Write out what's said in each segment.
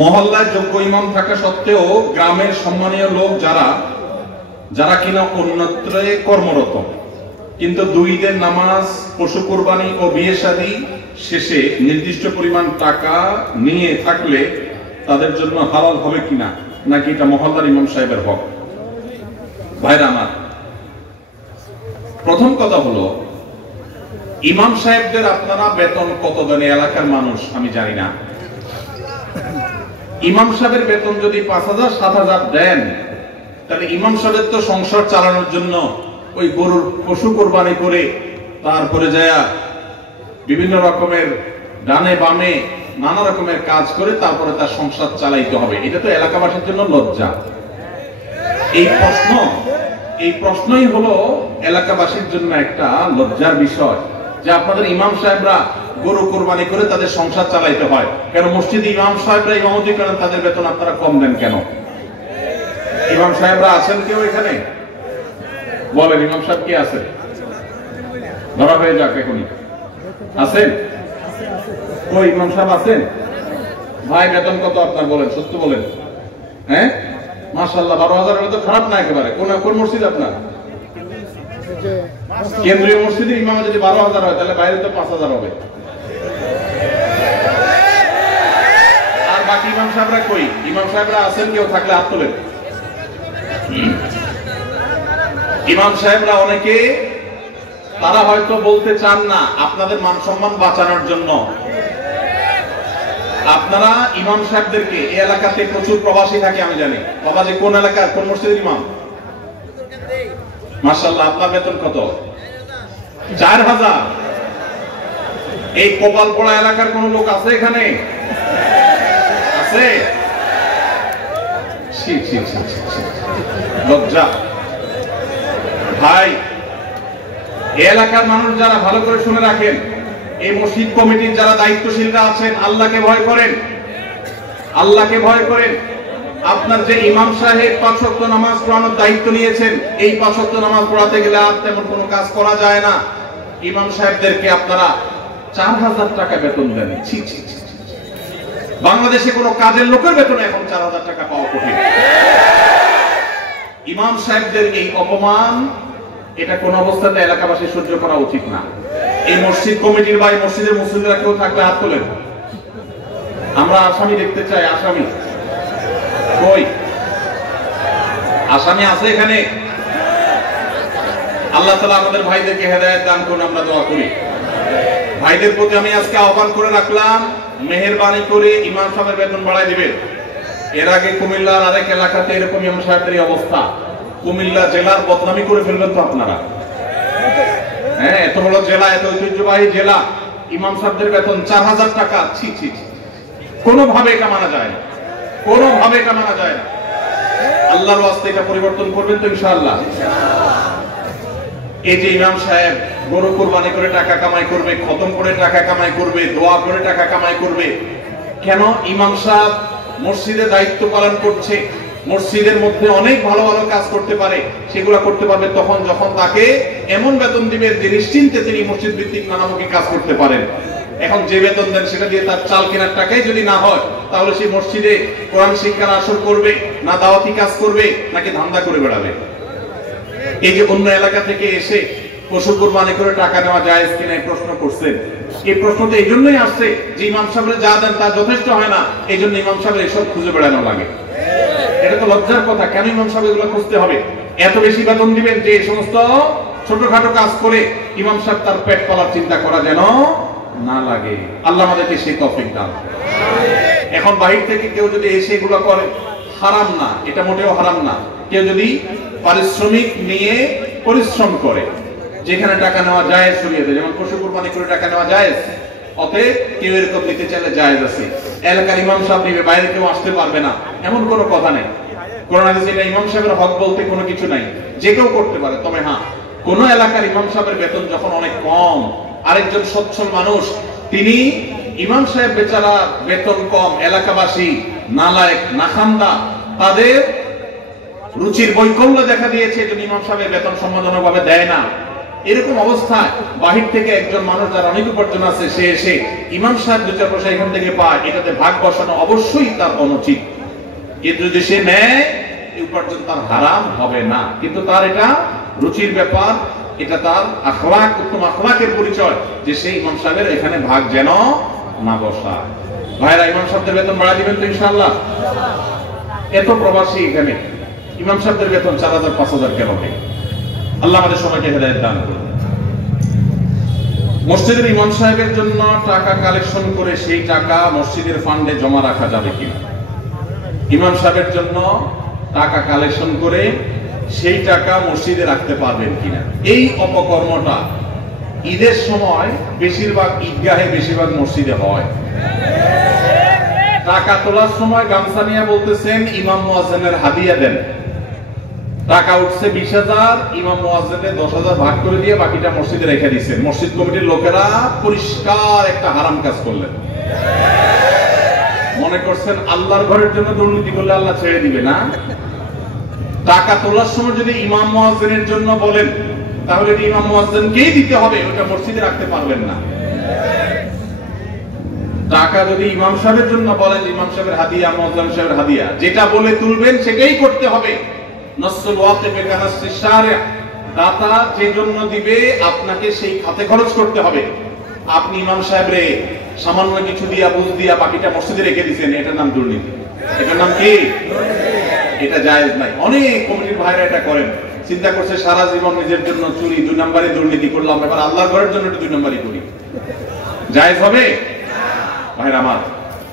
মহল্লায় যোগ্য ইমাম থাকা সত্ত্বেও গ্রামের সম্মানীয় লোক যারা যারা কিনা অন্যত্রে কর্মরত, কিন্তু দুই ঈদের নামাজ, পশু কোরবানি ও বিয়ে শাদী শেষে নির্দিষ্ট পরিমাণ টাকা নিয়ে থাকলে তাদের জন্য হালাল হবে কিনা, নাকি এটা মহল্লার ইমাম সাহেবের হক? ভাইরা আমার, প্রথম কথা হলো, ইমাম সাহেবদের আপনারা বেতন কত দেন এলাকার মানুষ আমি জানি না। ইমাম সাহেবের বেতন যদি 5,000 7,000 দেন, তাহলে ইমাম সাহেবের তো সংসার চালানোর জন্য ওই গরুর পশু কোরবানি করে তারপরে যায়া বিভিন্ন রকমের ডানে বামে নানা রকমের কাজ করে তারপরে তার সংসার চালাইতে হবে। এটা তো এলাকাবাসীর জন্য লজ্জা। এই প্রশ্নই হলো এলাকাবাসীর জন্য একটা লজ্জার বিষয় যে আপনাদের ইমাম সাহেবরা গরু কোরবানি করে তাদের সংসার চালাইতে হয় কেন? মসজিদে ইমাম সাহেবরা ইমামতি করেন, তাদের বেতন আপনারা কম দেন কেন? ইমাম সাহেবরা আছেন কেউ এখানে? বলেন, ইমাম সাহেব কি আছেন? ধরা হয়ে যাক এখনই। আছেন? ওই ইমাম সাহেব আছেন? ভাই বেতন কত আপনার বলেন, সত্য বলেন। হ্যাঁ, মাশাআল্লাহ, 12,000 তো খারাপ না একেবারে। কোন মসজিদ আপনার? কেন্দ্রীয় মসজিদে ইমাম যদি 12,000 হয়, তাহলে বাইরে তো 5,000 হবে। আর বাকি ইমাম সাহেবরা কই? ইমাম সাহেবরা আছেন কেউ? থাকলে হাত তোলেন। ইমাম সাহেবরা অনেকে তারা হয়তো বলতে চান না, আপনাদের মান সম্মান বাঁচানোর জন্য আপনারা ইমাম সাহেবদেরকে, এই এলাকাতে প্রচুর প্রবাসী থাকে আমি জানি। বাবা যে কোন এলাকার, কোন মসজিদের ইমাম? মাশাআল্লাহ, আপনার বেতন কত? 4,000। এই কপালপড়া এলাকার কোন লোক আছে এখানে? আছে? লজ্জা। ভাই, এলাকার মানুষ যারা ভালো করে শুনে রাখেন, এই মসজিদ কমিটির যারা দায়িত্বশীলরা আছেন, আল্লাহকে ভয় করেন, আল্লাহকে ভয় করেন। আপনার যে ইমাম সাহেব 5 ওয়াক্ত নামাজ পড়ানোর দায়িত্ব নিয়েছেন, এই 5 ওয়াক্ত নামাজ পড়াতে গেলে আর তেমন কোনো কাজ করা যায় না। ইমাম সাহেবদেরকে আপনারা 4,000 টাকা বেতন দেন। ছি ছি ছি, বাংলাদেশে কোনো কাজের লোকের বেতন এখন 4,000 টাকা পাওয়া কঠিন। ইমাম সাহেবদের এই অপমান, এটা কোন অবস্থাতে এলাকাবাসী সহ্য করা উচিত না। এই মসজিদ কমিটির বা এই মসজিদের মুসল্লিরা কেউ থাকলে হাত তোলেন। আমরা আসামি দেখতে চাই। আসামি কই? আসামি আছে এখানে? আল্লাহ তাআলা আমাদের ভাইদেরকে হেদায়েত দান করুন, আমরা দোয়া করি। ভাইদের প্রতি আমি আজকে আহ্বান করে রাখলাম, মেহেরবানি করে ইমাম সাহেবের বেতন বাড়ায় দিবেন। এর আগে কুমিল্লার আরেক এলাকাতে এরকম ইমাম সাহেবদের অবস্থা। কুমিল্লা জেলার বদনামি করে ফেলবেন তো আপনারা। হ্যাঁ, এত বড় জেলা, এত ঐতিহ্যবাহী জেলা, ইমাম সাহেবদের বেতন 4,000 টাকা। ছি ছি, কোনোভাবে এটা মানা যায় না, কোনোভাবে এটা মানা যায় না। আল্লাহর ওয়াস্তে এটা পরিবর্তন করবেন তো ইনশাআল্লাহ? এই যে ইমাম সাহেব গরু কুরবানি করে টাকা কামাই করবে, খতম করে টাকা কামাই করবে, দোয়া করে টাকা কামাই করবে, কেন? ইমাম সাহেব মসজিদে দায়িত্ব পালন করছে, মসজিদের মধ্যে অনেক ভালো ভালো কাজ করতে পারে, সেগুলো করতে পারবে তখন যখন তাকে এমন বেতন দিবে যে নিশ্চিন্তে তিনি মসজিদ ভিত্তিক নানামুখী কাজ করতে পারেন। এখন যে বেতন দেন সেটা দিয়ে তার চাল কেনার টাকাই যদি না হয়, তাহলে সেই মসজিদে কোরআন শিক্ষার আসর করবে না, দাওয়াতি কাজ করবে, নাকি ধান্দা করে বেড়াবে? এই যে অন্য এলাকা থেকে এসে পশু কুরবানি করে টাকা নেওয়া জায়েজ কিনা এই প্রশ্ন করছেন, এই প্রশ্নটা এই জন্যই আসছে যে ইমাম সাহেবরা যা দেন তা যথেষ্ট হয় না, এই জন্য ইমাম সাহেব এসব খুঁজে বেড়ানো লাগে। এটা তো লজ্জার কথা। কেন ইমাম সাহেব এগুলো খুঁজতে হবে? এত বেশি বেতন দিবেন যে এই সমস্ত ছোটখাটো কাজ করে ইমাম সাহেব তার পেট পালার চিন্তা করা যেন না লাগে। আল্লাহ আমাদেরকে সেই তৌফিক দান। এখন বাহির থেকে কেউ যদি এসে এগুলো করে, হারাম না, এটা মোটেও হারাম না। কেউ যদি পারিশ্রমিক নিয়ে পরিশ্রম করে, যেখানে টাকা নেওয়া জায়েজ শরীয়তে, যেমন পশু কুরবানি করে টাকা নেওয়া জায়েজ, অতএব কেউ এরকম নিতে চাইলে জায়েজ আছে। এলাকার ইমাম সাহেব নিবে, বাইরে কেউ আসতে পারবে না, এমন কোনো কথা নেই। কোরআন হাদিসে এটা ইমাম সাহেবের হক বলতে কোনো কিছু নাই, যে কেউ করতে পারে। তবে হ্যাঁ, কোন এলাকার ইমাম সাহেবের বেতন যখন অনেক কম, আরেকজন সচ্ছল মানুষ, তিনি ইমাম সাহেব বেচারা বেতন কম, এলাকাবাসী নালায়েক নাখান্দা, তাদের রুচির বৈকল্য দেখা দিয়েছে, যদি ইমাম সাহেবের বেতন সম্মানজনকভাবে দেয় না। এরকম অবস্থায় বাহির থেকে একজন মানুষ যার অনেক উপার্জন আছে সে এসে ইমাম সাহেব 2-4 পয়সা এখান থেকে পায়, এটাতে ভাগ বসানো অবশ্যই তার অনুচিত। কিন্তু যদি সে নেয়, এই উপার্জন তার হারাম হবে না, কিন্তু তার এটা রুচির ব্যাপার, এটা তার আখলাক, উত্তম আখলাকের পরিচয় যে সেই ইমাম সাহেবের এখানে ভাগ যেন না বসায়। ভাইরা, ইমাম সাহেবদের বেতন বাড়া দিবেন তো ইনশাআল্লাহ? এত প্রবাসী এখানে, ইমাম সাহেবদের বেতন 4000-5000 কেন হবে? আল্লাহ আমাদের সবাইকে হেদায়েত দান করুন। মসজিদের ইমাম সাহেবের জন্য টাকা কালেকশন করে সেই টাকা মসজিদের ফান্ডে জমা রাখা যাবে কিনা? ইমাম সাহেবের জন্য টাকা কালেকশন করে সেই টাকা মসজিদে রাখতে পারবেন কিনা? এই অপকর্মটা ঈদের সময় বেশিরভাগ ঈদগাহে, বেশিরভাগ মসজিদে হয়। টাকা তোলার সময় গামছা নিয়ে বলতেছেন ইমাম মুয়াজ্জিনের হাদিয়া দেন। টাকা উঠছে 20,000, ইমাম মুয়াজ্জিনের 10,000 ভাগ করে দিয়ে বাকিটা মসজিদে রেখে দিয়েছেন। মসজিদ কমিটির লোকেরা পরিষ্কার একটা হারাম কাজ করলেন। মনে করছেন আল্লাহর ঘরের জন্য দুর্নীতি করলে আল্লাহ ছেড়ে দিবে না? টাকা তোলার সময় যদি ইমাম মুয়াজ্জিনের জন্য বলেন, তাহলে ইমাম মুয়াজ্জিনকেই দিতে হবে, ওটা মসজিদে রাখতে পারবেন না। টাকা যদি ইমাম সাহেবের জন্য বলেন, ইমাম সাহেবের হাদিয়া, মুয়াজ্জিন সাহেবের হাদিয়া, যেটা বলে তুলবেন সেটাই করতে হবে। নসল ওয়াকিফে কানাসি শারিআ, দাতা যে জন্য দিবে আপনাকে সেই খাতে খরচ করতে হবে। আপনি ইমাম সাহেবরে সামান্য কিছু দিয়া, বুঝ দিয়া বাকিটা মসজিদে রেখে দিয়েছেন, এটার নাম দুর্নীতি। এটার নাম কি? এটা জায়েজ নাই। অনেক কমিটির ভাইরা এটা করেন, চিন্তা করছে সারা জীবন নিজের জন্য চুরি, 2 নম্বরে দুর্নীতি করলাম, এবার আল্লাহর ঘরের জন্য 2 নম্বরই করি। জায়েজ হবে? ভাইরা আমার,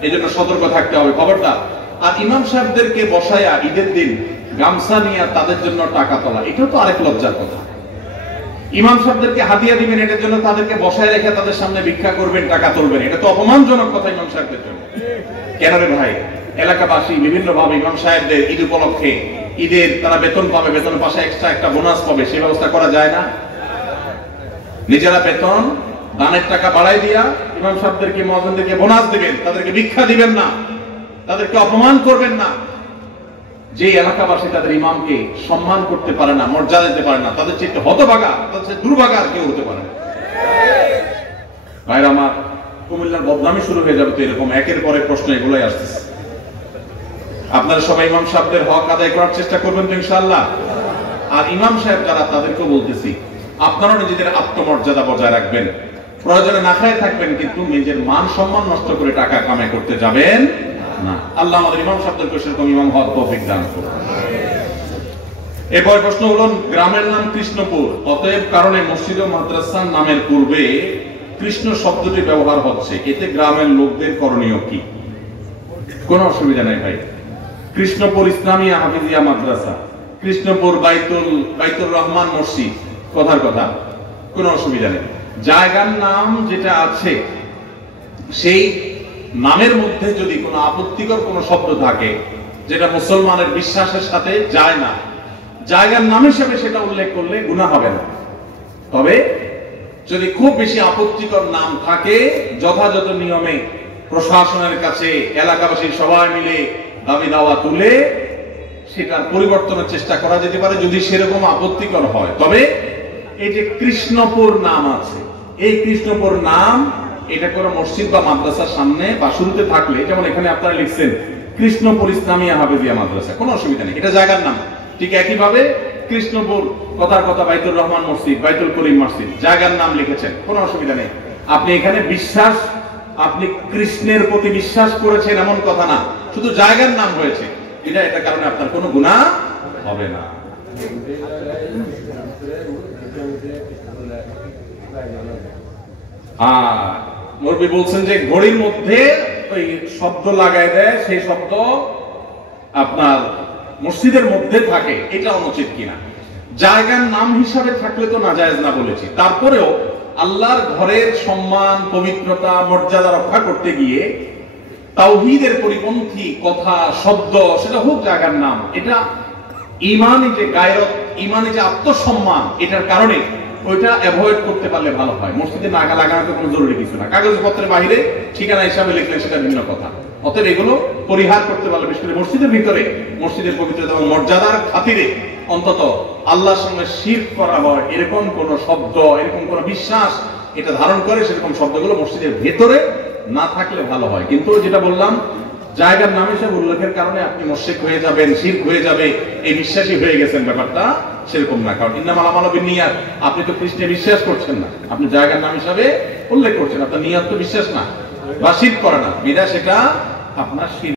এই জন্য সতর্ক থাকতে হবে, খবরদার। আর ইমাম সাহেবদেরকে বসায়া ঈদের দিন গামছা নিয়ে তাদের জন্য টাকা তোলা, এটাও তো আরেক লজ্জার কথা। ইমাম সাহেবদেরকে হাদিয়া দিবেন, এটার জন্য তাদেরকে বসায় রেখে তাদের সামনে ভিক্ষা করবেন, টাকা তুলবেন, এটা তো অপমানজনক কথা ইমাম সাহেবদের জন্য। কেন রে ভাই? এলাকাবাসী বিভিন্ন ভাবে ইমাম সাহেবদের ঈদ উপলক্ষে, ঈদের তারা বেতন পাবে, বেতনের পাশে এক্সট্রা একটা বোনাস পাবে, সেই ব্যবস্থা করা যায় না? নিজেরা বেতন দানের টাকা বাড়াই দিয়া ইমাম সাহেবদেরকে, মুয়াজ্জিনদেরকে বোনাস দিবেন, তাদেরকে ভিক্ষা দিবেন না, তাদেরকে অপমান করবেন না। যে এলাকাবাসী তাদের ইমামকে সম্মান করতে পারে না, মর্যাদা দিতে পারে না, তাদের চেয়ে হতভাগা, তাদের চেয়ে দুর্ভাগা আর কেউ হতে পারে না। ভাইরা আমার, কুমিল্লার বদনামি শুরু হয়ে যাবে তো এরকম একের পর এক প্রশ্ন এগুলোই আসতেছে। আপনারা সবাই ইমাম সাহেবদের হক আদায় করার চেষ্টা করবেন তো ইনশাআল্লাহ? আর ইমাম সাহেব যারা, তাদেরকেও বলতেছি, আপনারাও নিজেদের আত্মমর্যাদা বজায় রাখবেন, প্রয়োজনে না খায় থাকবেন, কিন্তু নিজের মান সম্মান নষ্ট করে টাকা কামাই করতে যাবেন না। আল্লাহ আমাদের ইমাম সাহেবদেরকে সেরকম ইমাম হওয়ার তৌফিক দান করুন। এরপর প্রশ্ন হলো, গ্রামের নাম কৃষ্ণপুর, অতএব কারণে মসজিদ ও মাদ্রাসার নামের পূর্বে কৃষ্ণ শব্দটি ব্যবহার হচ্ছে, এতে গ্রামের লোকদের করণীয় কি? কোনো অসুবিধা নাই ভাই। কৃষ্ণপুর ইসলামিয়া হাফিজিয়া মাদ্রাসা, কৃষ্ণপুর বাইতুর রহমান মসজিদ, কথার কথা, কোনো অসুবিধা নেই। জায়গার নাম যেটা আছে সেই নামের মধ্যে যদি কোনো আপত্তিকর কোনো শব্দ থাকে যেটা মুসলমানের বিশ্বাসের সাথে যায় না, জায়গার নাম হিসেবে সেটা উল্লেখ করলে গুনাহ হবে না। তবে যদি খুব বেশি আপত্তিকর নাম থাকে, যথাযথ নিয়মে প্রশাসনের কাছে এলাকাবাসীর সবাই মিলে দাবি দাওয়া তুলে সেটার পরিবর্তনের চেষ্টা করা যেতে পারে, যদি সেরকম আপত্তিকর হয়। তবে এই যে কৃষ্ণপুর নাম আছে, এই কৃষ্ণপুর নাম এটা কোনো মসজিদ বা মাদ্রাসার সামনে বা শুরুতে থাকলে, যেমন এখানে আপনারা লিখছেন কৃষ্ণপুর ইসলামিয়া হাফিজিয়া মাদ্রাসা, কোনো অসুবিধা নেই, এটা জায়গার নাম। ঠিক একইভাবে কৃষ্ণপুর কথার কথা বাইতুর রহমান মসজিদ, বাইতুল করিম মসজিদ, জায়গার নাম লিখেছেন, কোনো অসুবিধা নেই। আপনি এখানে বিশ্বাস, আপনি কৃষ্ণের প্রতি বিশ্বাস করেছেন এমন কথা না, শুধু জায়গার নাম হয়েছে, এটা কারণে আপনার কোনো গুনাহ হবে না। মুরব্বি বলছেন যে ঘড়ির মধ্যে ওই শব্দ লাগায় দেয়, সেই শব্দ আপনার মসজিদের মধ্যে থাকে, এটা অনুচিত কিনা? জায়গার নাম হিসাবে থাকলে তো নাজায়েজ না বলেছি, তারপরেও আল্লাহর ঘরের সম্মান, পবিত্রতা, মর্যাদা রক্ষা করতে গিয়ে তাওহীদের পরিপন্থী কথা, শব্দ, সেটা হোক জায়গার নাম, এটা ইমানি যে গায়রত, ইমানি যে আত্মসম্মান, এটার কারণে ওইটা অ্যাভয়েড করতে পারলে ভালো হয়। মসজিদে নাগা লাগানো তো কোনো জরুরি কিছু না, কাগজপত্রের বাইরে ঠিকানা হিসাবে লিখলে সেটা ভিন্ন কথা। অতএব এগুলো পরিহার করতে পারলে, বিশেষ করে মসজিদের ভিতরে মসজিদের পবিত্রতা এবং মর্যাদার খাতিরে অন্তত আল্লাহর সঙ্গে শিরক করা হয় এরকম কোন শব্দ, এরকম কোন বিশ্বাস এটা ধারণ করে, সেরকম শব্দগুলো মসজিদের ভেতরে না থাকলে ভালো হয়। কিন্তু যেটা বললাম, জায়গার নাম হিসেবে উল্লেখের কারণে আপনি মুশরিক হয়ে যাবেন, শিরক হয়ে যাবে, এই বিশ্বাসী হয়ে গেছেন, ব্যাপারটা সেরকম না। কারণ ইন্নামাল আমালু বিন্নিয়াত, আপনি তো খ্রিস্টে বিশ্বাস করছেন না, আপনি জায়গার নাম হিসাবে উল্লেখ করছেন, আপনার নিয়াত তো বিশ্বাস না বা শিরক করা না, বিধায় সেটা আপনার শিরক।